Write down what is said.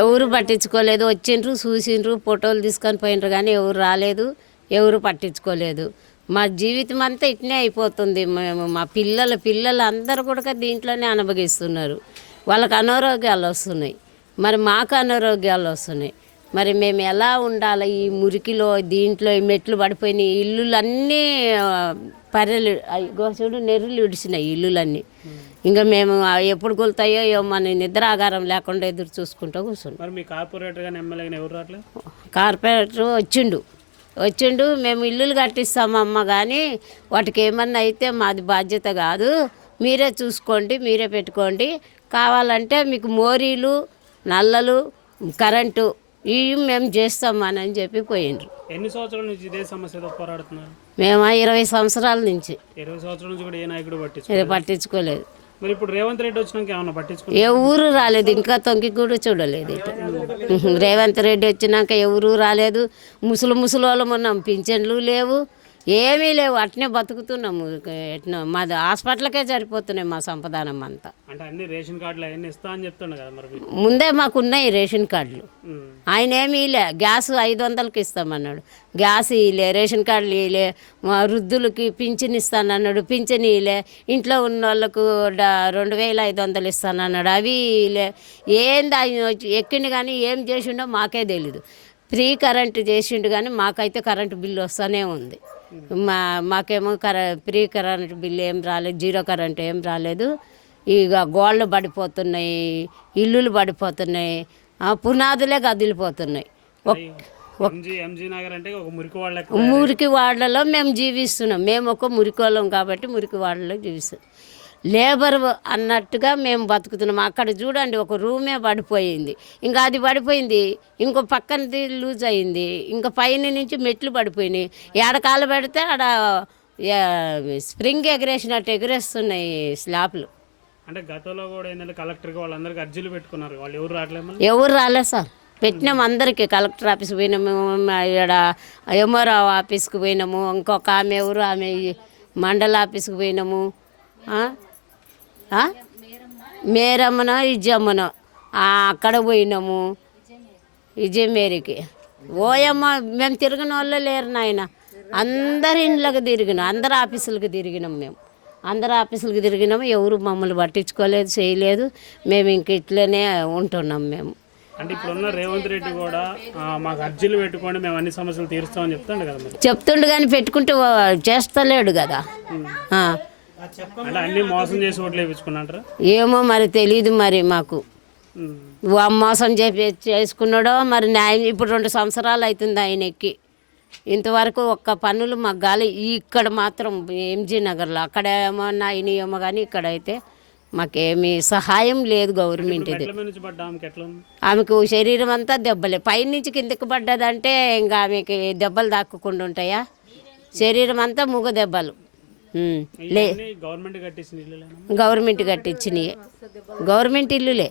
ఎవరు పట్టించుకోలేదు. వచ్చిండ్రు చూసిండ్రు ఫోటోలు తీసుకొని పోయినరు కానీ ఎవరు రాలేదు, ఎవరు పట్టించుకోలేదు. మా జీవితం అంతా ఇట్నే అయిపోతుంది. మేము మా పిల్లలు అందరూ కూడా దీంట్లోనే అనుభవిస్తున్నారు. వాళ్ళకి అనారోగ్యాలు వస్తున్నాయి, మరి మాకు అనారోగ్యాలు వస్తున్నాయి. మరి మేము ఎలా ఉండాలి? ఈ మురికిలో దీంట్లో ఈ మెట్లు పడిపోయినాయి, ఇల్లులు అన్నీ పర్రెలు చూడు నెర్రులు విడిచినాయి ఇల్లులన్నీ. ఇంకా మేము ఎప్పుడు కొలుతాయో మన నిద్ర ఆగారం లేకుండా ఎదురు చూసుకుంటూ కూర్చున్నాం. మరి మీ కార్పొరేటర్ కానీ ఎమ్మెల్యే ఎవరు రావట్లేదు? కార్పొరేటర్ వచ్చిండు మేము ఇల్లులు కట్టిస్తామమ్మ, కానీ వాటికి ఏమన్నా అయితే మాది బాధ్యత కాదు, మీరే చూసుకోండి, మీరే పెట్టుకోండి, కావాలంటే మీకు మోరీలు నల్లలు కరెంటు ఇవి మేము చేస్తామని చెప్పి పోయిండ్రు. ఎన్ని సంవత్సరాల నుంచి ఇదే సమస్యతో పోరాడుతున్నారు? మేము 20 సంవత్సరాల నుంచి. 20 సంవత్సరాల నుంచి కూడా ఏ నాయకుడు పట్టించుకోలేదు. మరి ఇప్పుడు రేవంత్ రెడ్డి వచ్చినాక ఏమన్నా పట్టించుకో? ఏ ఊరు రాలేదు, ఇంకా తొంగి కూడా చూడలేదు. రేవంత్ రెడ్డి వచ్చినాక ఎవరు రాలేదు. ముసలోళ్ళం ఉన్నాం, పింఛన్లు లేవు, ఏమీ లేవు, అట్నే బతుకుతున్నాము. ఎట్లా మాది హాస్పిటల్కే సరిపోతున్నాయి మా సంపదానం అంతా. అంటే అన్ని రేషన్ కార్డులు అవన్నీ ఇస్తా అని చెప్తుండే కదా మరి? ముందే మాకు ఉన్నాయి రేషన్ కార్డులు. ఆయన ఏమీ ఇలే, గ్యాస్ 500కి ఇస్తామన్నాడు, గ్యాస్ ఇలే, రేషన్ కార్డులు ఇలే, మా వృద్ధులకి పింఛన్ ఇస్తానన్నాడు, పింఛన్ ఇలే, ఇంట్లో ఉన్న వాళ్ళకు 2500 ఇస్తానన్నాడు, అవి ఇలే. ఏంది ఆయన ఎక్కిండు కానీ ఏం చేసిండో మాకే తెలీదు. ఫ్రీ కరెంటు చేసిండు కానీ మాకైతే కరెంటు బిల్లు వస్తూనే ఉంది. మాకేమో ఫ్రీ కరెంట్ బిల్లు ఏం రాలేదు, జీరో కరెంట్ ఏం రాలేదు. ఇక గోళ్ళు పడిపోతున్నాయి, ఇల్లులు పడిపోతున్నాయి, పునాదులే కదిలిపోతున్నాయి. మురికి వాడలలో మేము జీవిస్తున్నాం. మేము ఒక మురికి వాళ్ళం కాబట్టి మురికి వాడలో జీవిస్తున్నాం. లేబర్ అన్నట్టుగా మేము బతుకుతున్నాం. అక్కడ చూడండి ఒక రూమే పడిపోయింది, ఇంకా అది పడిపోయింది, ఇంకో పక్కనది లూజ్ అయింది, ఇంకా పైన నుంచి మెట్లు పడిపోయినాయి. ఏడకాలు పెడితే ఆడ స్ప్రింగ్ ఎగరేసినట్టు ఎగరేస్తున్నాయి స్లాబ్లు. అంటే గతంలో కూడా ఏంటంటే కలెక్టర్కి వాళ్ళందరికీ అర్జీలు పెట్టుకున్నారు, వాళ్ళు ఎవరు రాలేదు సార్. పెట్టినాము అందరికీ, కలెక్టర్ ఆఫీస్కి పోయినాము, ఇక్కడ ఎంఆర్ఓ ఆఫీస్కి పోయినాము, ఇంకొక ఆమె ఎవరు ఆమె మండల ఆఫీస్కి పోయినాము, మేరమ్మనో ఇజ్జమ్మనో అక్కడ పోయినాము, విజయమేరికి. ఓయమ్మ మేము తిరిగిన వాళ్ళు లేరు నాయన, అందరి ఇండ్లకు తిరిగినాం, అందరు ఆఫీసులకు తిరిగినాం, మేము అందరు ఆఫీసులకు తిరిగినాము, ఎవరు మమ్మల్ని పట్టించుకోలేదు, చేయలేదు. మేము ఇంక ఇట్లనే ఉంటున్నాం మేము. అంటే ఇప్పుడున్న రేవంత్ రెడ్డి కూడా మాకు అర్జీలు పెట్టుకోండి, మేము అన్ని సమస్యలు తీరుస్తామని చెప్తుండు కానీ పెట్టుకుంటే చేస్తలేడు కదా. అంటే అన్ని మోసం చేసి ఓట్లు వేయించుకున్నారా? ఏమో మరి తెలియదు, మరి మాకు మోసం చేసుకున్నాడో మరి. న్యాయం ఇప్పుడు 2 సంవత్సరాలు అవుతుంది ఆయన ఎక్కి, ఇంతవరకు ఒక్క పన్నులు మాకు గాలి. ఇక్కడ మాత్రం ఎంజీ నగర్లో అక్కడ ఏమన్నా అయినాయేమో కానీ ఇక్కడైతే మాకేమీ సహాయం లేదు గవర్నమెంట్ది. ఆమెకు శరీరం అంతా దెబ్బలే, పైనుంచి కిందకి పడ్డదంటే ఇంకా ఆమెకి దెబ్బలు దాక్కుండా ఉంటాయా? శరీరం అంతా మూగ దెబ్బలు. గవర్నమెంట్ కట్టించినవి, గవర్నమెంట్ ఇల్లులే.